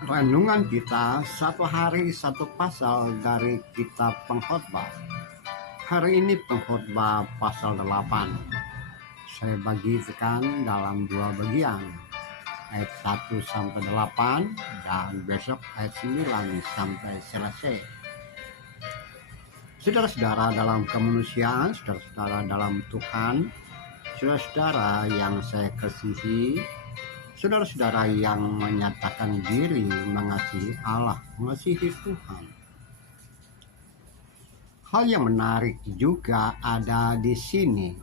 Renungan kita satu hari satu pasal dari kitab Pengkhotbah. Hari ini Pengkhotbah pasal 8. Saya bagikan dalam dua bagian, ayat 1 sampai 8 dan besok ayat 9 sampai selesai. Saudara-saudara dalam kemanusiaan, saudara-saudara dalam Tuhan, saudara-saudara yang saya kasihi, saudara-saudara yang menyatakan diri mengasihi Allah, mengasihi Tuhan. Hal yang menarik juga ada di sini.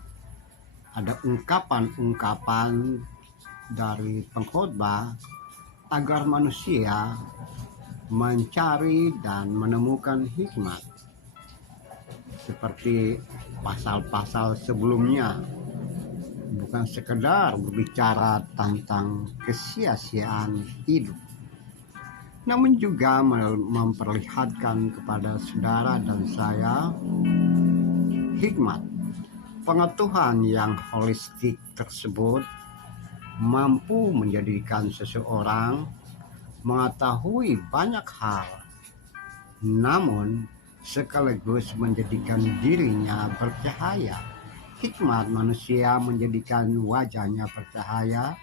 Ada ungkapan-ungkapan dari pengkhotbah agar manusia mencari dan menemukan hikmat. Seperti pasal-pasal sebelumnya, bukan sekedar berbicara tentang kesia-siaan hidup, namun juga memperlihatkan kepada saudara dan saya hikmat. Pengetahuan yang holistik tersebut mampu menjadikan seseorang mengetahui banyak hal, namun sekaligus menjadikan dirinya bercahaya. Hikmat manusia menjadikan wajahnya bercahaya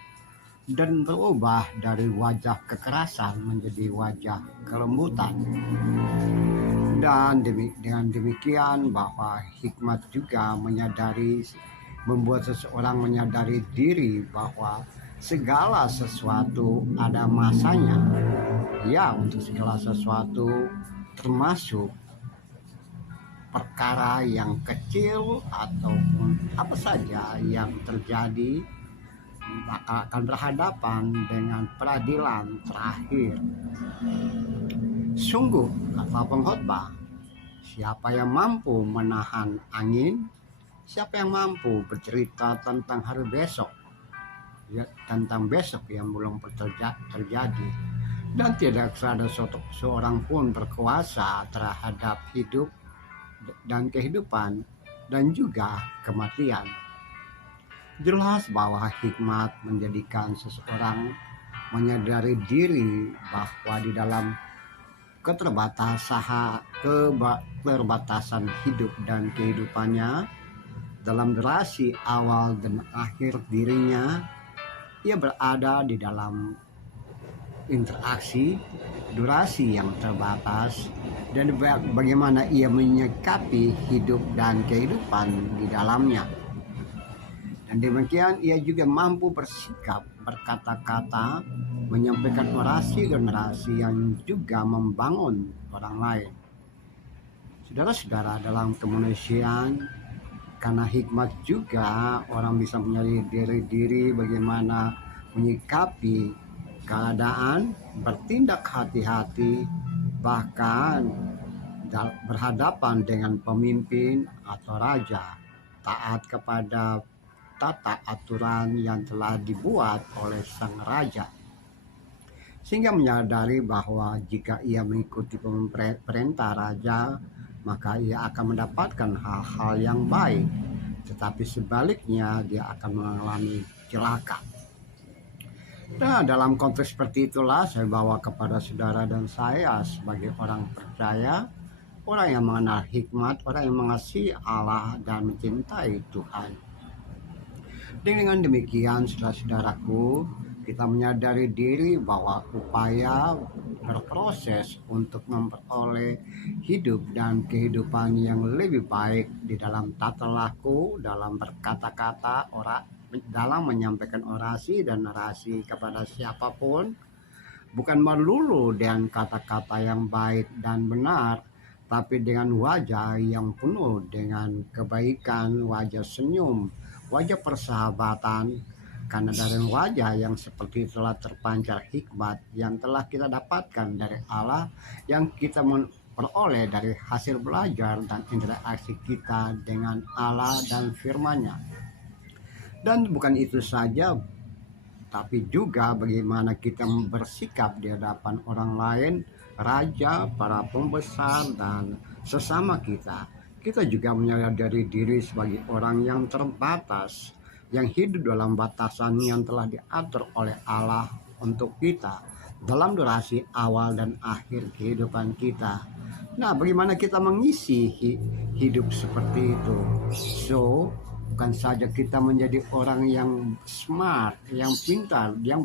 dan berubah dari wajah kekerasan menjadi wajah kelembutan. Dan dengan demikian bahwa hikmat juga membuat seseorang menyadari diri bahwa segala sesuatu ada masanya. Ya, untuk segala sesuatu termasuk perkara yang kecil ataupun apa saja yang terjadi, maka akan berhadapan dengan peradilan terakhir. Sungguh, kata pengkhotbah, siapa yang mampu menahan angin, siapa yang mampu bercerita tentang hari besok, ya, tentang besok yang belum terjadi, dan tidak ada seorang pun berkuasa terhadap hidup dan kehidupan dan juga kematian. Jelas bahwa hikmat menjadikan seseorang menyadari diri bahwa di dalam keterbatasan hidup dan kehidupannya, dalam durasi awal dan akhir dirinya, ia berada di dalam interaksi durasi yang terbatas, dan bagaimana ia menyikapi hidup dan kehidupan di dalamnya. Dan demikian ia juga mampu bersikap, berkata-kata, menyampaikan orasi dan narasi yang juga membangun orang lain. Saudara-saudara dalam kemanusiaan, karena hikmat juga orang bisa menyadari diri bagaimana menyikapi keadaan, bertindak hati-hati, bahkan berhadapan dengan pemimpin atau raja, taat kepada tata aturan yang telah dibuat oleh sang raja, sehingga menyadari bahwa jika ia mengikuti perintah raja, maka ia akan mendapatkan hal-hal yang baik, tetapi sebaliknya dia akan mengalami celaka. Nah, dalam konteks seperti itulah saya bawa kepada saudara dan saya sebagai orang percaya, orang yang mengenal hikmat, orang yang mengasihi Allah dan mencintai Tuhan. Dengan demikian, saudara-saudaraku, kita menyadari diri bahwa upaya berproses untuk memperoleh hidup dan kehidupan yang lebih baik di dalam tata laku, dalam berkata-kata, dalam menyampaikan orasi dan narasi kepada siapapun, bukan melulu dengan kata-kata yang baik dan benar, tapi dengan wajah yang penuh dengan kebaikan, wajah senyum, wajah persahabatan. Karena dari wajah yang seperti telah terpancar hikmat yang telah kita dapatkan dari Allah, yang kita peroleh dari hasil belajar dan interaksi kita dengan Allah dan firman-Nya. Dan bukan itu saja, tapi juga bagaimana kita bersikap di hadapan orang lain, raja, para pembesar, dan sesama kita. Kita juga menyadari diri sebagai orang yang terbatas, yang hidup dalam batasan yang telah diatur oleh Allah untuk kita. dalam durasi awal dan akhir kehidupan kita. Nah, bagaimana kita mengisi hidup seperti itu? So, bukan saja kita menjadi orang yang smart, yang pintar, yang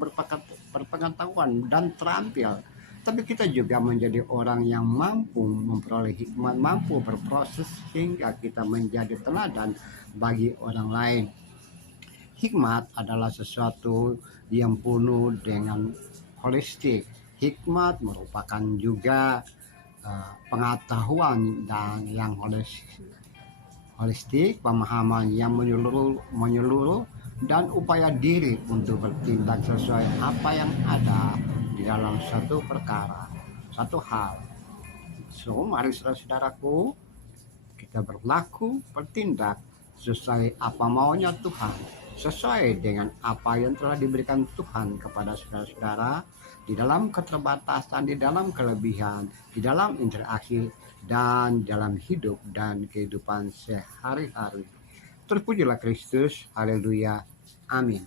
berpengetahuan dan terampil, tapi kita juga menjadi orang yang mampu memperoleh hikmat, mampu berproses sehingga kita menjadi teladan bagi orang lain. Hikmat adalah sesuatu yang penuh dengan holistik. Hikmat merupakan juga pengetahuan dan yang holistik, pemahaman yang menyeluruh dan upaya diri untuk bertindak sesuai apa yang ada di dalam satu perkara, satu hal. So, mari saudara-saudaraku, kita bertindak sesuai apa maunya Tuhan, sesuai dengan apa yang telah diberikan Tuhan kepada saudara-saudara di dalam keterbatasan, di dalam kelebihan, di dalam interaksi, dan dalam hidup dan kehidupan sehari-hari. Terpujilah Kristus, haleluya, amin.